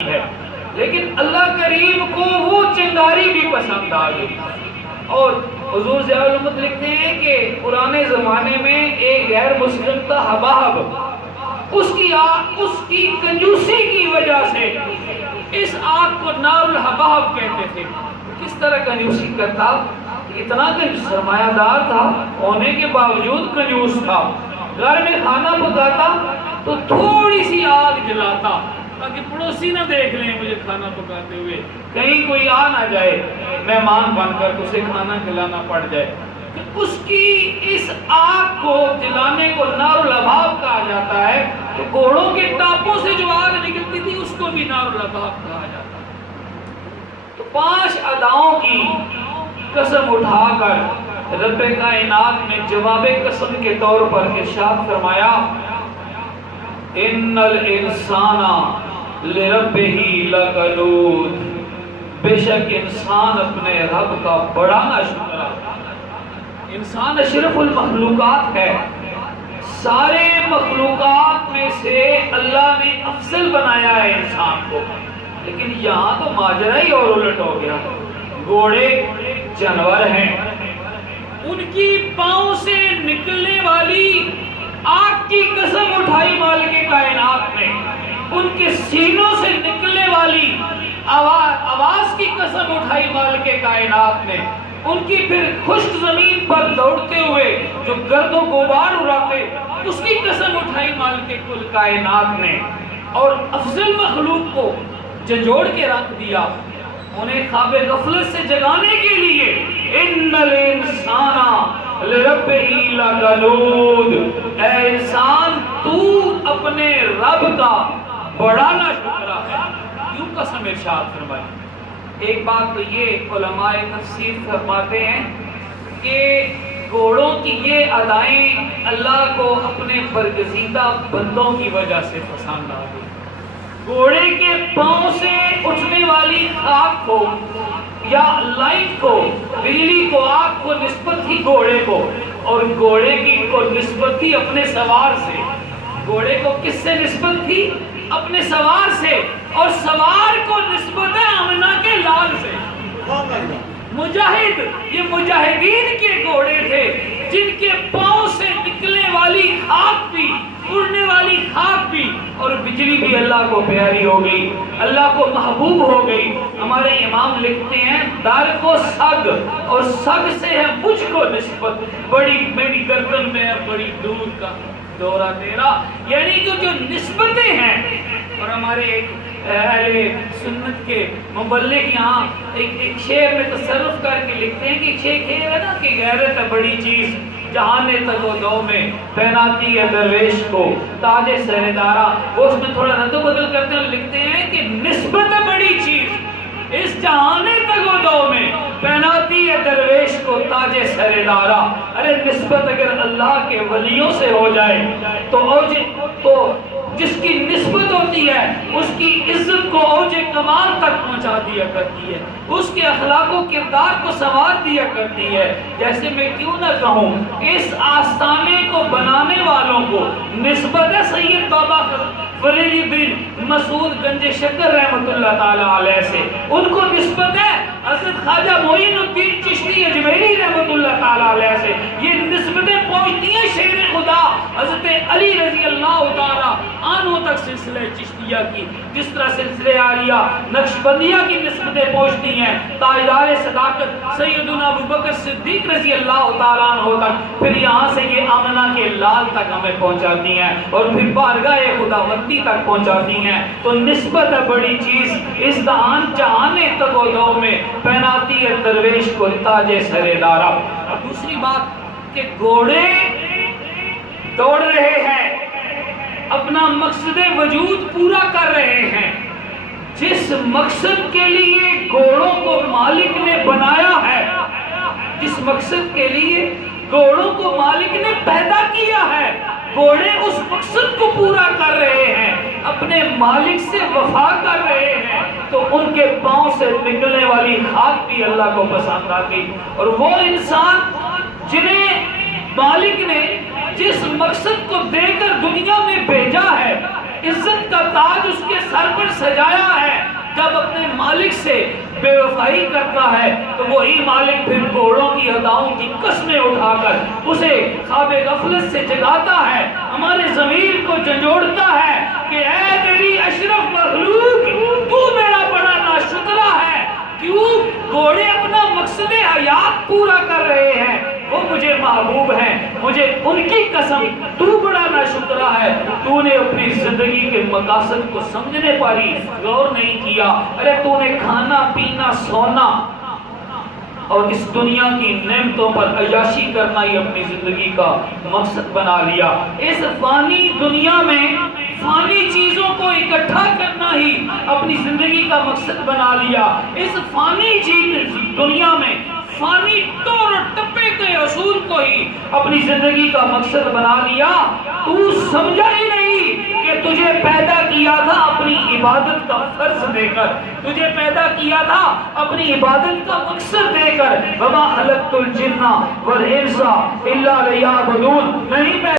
ہے، لیکن اللہ کریم کو وہ چنگاری بھی پسند آ گئی۔ اور حضور ضیاء الرحمت لکھتے ہیں کہ پرانے زمانے میں ایک غیر مسلم تھا حباب، اس کی کنجوسی کی وجہ سے اس آگ کو نار الحباب کہتے تھے۔ کس طرح کنجوسی کرتا؟ اتنا سرمایہ دار تھا ہونے کے باوجود کنجوس تھا، گھر میں کھانا پکاتا تو تھوڑی سی آگ جلاتا تاکہ پڑوسی نہ دیکھ لیں مجھے کھانا پکاتے ہوئے، کہیں کوئی آ نہ جائے مہمان بن کر اسے کھانا کھلانا پڑ جائے۔ اس کی اس آگ کو جلانے کو نار الحباب کہا جاتا ہے، تو گھوڑوں کے ٹاپوں سے جو آگ نکلتی تھی اس کو بھی نار الحباب کہا جاتا ہے۔ تو 5 اداؤں کی قسم اٹھا کر رب کائنات نے جواب قسم کے طور پر ارشاد فرمایا، ان الانسان لربہ لکنود، بے شک انسان اپنے رب کا بڑا ناشکرا۔ انسان اشرف المخلوقات ہے، سارے مخلوقات میں سے اللہ نے افضل بنایا ہے انسان کو، لیکن یہاں تو ماجرا ہی اور الٹ ہو گیا۔ گھوڑے جانور ہیں، ان کی پاؤں سے نکلنے والی آگ کی قسم اٹھائی مالک کائنات نے، ان کے سینوں سے نکلنے والی آواز کی قسم اٹھائی مالک کائنات نے، ان کی پھر خشک زمین پر دوڑتے ہوئے جو گرد و غبار اڑاتے اس کی قسم اٹھائی مالک کل کائنات نے، اور افضل مخلوق کو جھنجھوڑ کے رکھ دیا، انہیں خواب غفلت سے جگانے کے لیے ان الانسان لربہ لکنود، اے انسان تو اپنے رب کا بڑا ناشکرا ہے، کیوں قسم ارشاد فرمائی۔ ایک بات تو یہ علماء تفسیر فرماتے ہیں کہ گھوڑوں کی یہ ادائیں اللہ کو اپنے برگزیدہ بندوں کی وجہ سے پسند آ گئی۔ گھوڑے کے پاؤں سے اٹھنے والی خاک کو یا لائٹ کو، بجلی کو، آگ کو نسبت تھی گھوڑے کو، اور گھوڑے کی کو نسبت تھی اپنے سوار سے۔ گھوڑے کو کس سے نسبت تھی؟ اپنے سوار سے، اور سوار کو نسبت ہے آمنہ کے لال سے۔ مجاہد، یہ مجاہدین کے گھوڑے تھے جن کے پاؤں سے نکلنے والی خاک بھی، اڑنے والی خاک بھی اور بجلی بھی اللہ کو پیاری ہو گئی، اللہ کو محبوب ہو گئی۔ ہمارے امام لکھتے ہیں، دار کو سگ اور سگ سے ہے مجھ کو نسبت، بڑی میری گردن میں ہے بڑی دور کا دورہ تیرا، یعنی کہ جو نسبتیں ہیں۔ اور ہمارے ایک اہل سنت کے مبلغ یہاں ایک شعر میں تصرف کر کے لکھتے ہیں کہ شیخ ہے نا کہ غیرت ہے بڑی چیز، جہاں تگ و دو میں پہناتی ہے درویش کو تاج سردارا۔ وہ اس میں تھوڑا رد و بدل کرتے ہیں اور لکھتے ہیں کہ نسبت ہے بڑی چیز، اس جہاں تگ و دو میں پہناتی ہے درویش کو تاج سردارا۔ ارے نسبت اگر اللہ کے ولیوں سے ہو جائے تو جس کی نسبت ہوتی ہے اس کی عزت کو اوج کمال تک پہنچا دیا کرتی ہے، اس کے اخلاق و کردار کو سنوار دیا کرتی ہے۔ جیسے میں کیوں نہ کہوں، اس آستانے کو بنانے والوں کو نسبت ہے سید بابا فرید الدین مسعود گنج شکر رحمۃ اللہ تعالی علیہ سے، ان کو نسبت ہے حضرت خواجہ معین الدین چشتی اجمیری رحمۃ اللہ تعالی علیہ سے، یہ نسبتیں پہنچتی ہیں شیر خدا حضرت علی رضی اللہ تعالی عنہ تک سلسلہ چشتیہ کی، جس طرح سلسلہ عالیہ نقشبندیہ کی نسبتیں پہنچتی ہیں تاجدار صداقت سیدنا ابوبکر صدیق رضی اللہ تعالیٰ عنہ تک، پھر یہاں سے یہ آمنہ کے لال تک ہمیں پہنچاتی ہیں، اور پھر بارگاہ خداوندی تک پہنچاتی ہیں۔ تو نسبت ہے بڑی چیز، اس دہان جہانے تگ و دو میں پہناتی ہے درویش کو تاج سردارا۔ اور دوسری بات کہ گھوڑے دوڑ رہے ہیں، اپنا مقصد وجود پورا کر رہے ہیں، جس مقصد کے لیے گھوڑوں کو مالک نے بنایا ہے، جس مقصد کے لیے گھوڑوں کو مالک نے پیدا کیا ہے، گھوڑے اس مقصد کو پورا کر رہے ہیں، اپنے مالک سے وفا کر رہے ہیں، تو ان کے پاؤں سے نکلنے والی خاک بھی اللہ کو پسند آ گئی۔ اور وہ انسان جنہیں مالک نے جس مقصد کو دے کر دنیا میں بھیجا ہے، عزت کا تاج اس کے سر پر سجایا ہے، جب اپنے مالک سے بے وفائی کرتا ہے تو وہی مالک پھر گھوڑوں کی اداؤں کی قسمیں اٹھا کر اسے خواب غفلت سے جگاتا ہے، ہمارے ضمیر کو جھنجھوڑتا ہے کہ اے میری اشرف مخلوق، تو میرا بڑا ناشکرا ہے، کیوں؟ گھوڑے اپنا مقصد حیات پورا کر رہے ہیں، وہ مجھے محبوب ہیں، مجھے ان کی قسم تو بڑا ناشکرا ہے، تو نے اپنی زندگی کے مقاصد کو سمجھنے پر ہی غور نہیں کیا۔ ارے تو نے کھانا پینا سونا اور اس دنیا کی نعمتوں پر عیاشی کرنا ہی اپنی زندگی کا مقصد بنا لیا، اس فانی دنیا میں فانی چیزوں کو اکٹھا کرنا ہی اپنی زندگی کا مقصد بنا لیا، اس فانی دنیا میں فانی طور و ٹپے کے اصول کو ہی اپنی زندگی کا مقصد بنا لیا۔ تو سمجھا ہی نہیں کہ تجھے پیدا کیا تھا اپنی عبادت کا فرض دے کر، تجھے پیدا کیا تھا اپنی عبادت کا مقصد دے کر، وَمَا خَلَقْتُ الْجِنَّ وَالْإِنسَ إِلَّا لِيَعْبُدُونِ، نہیں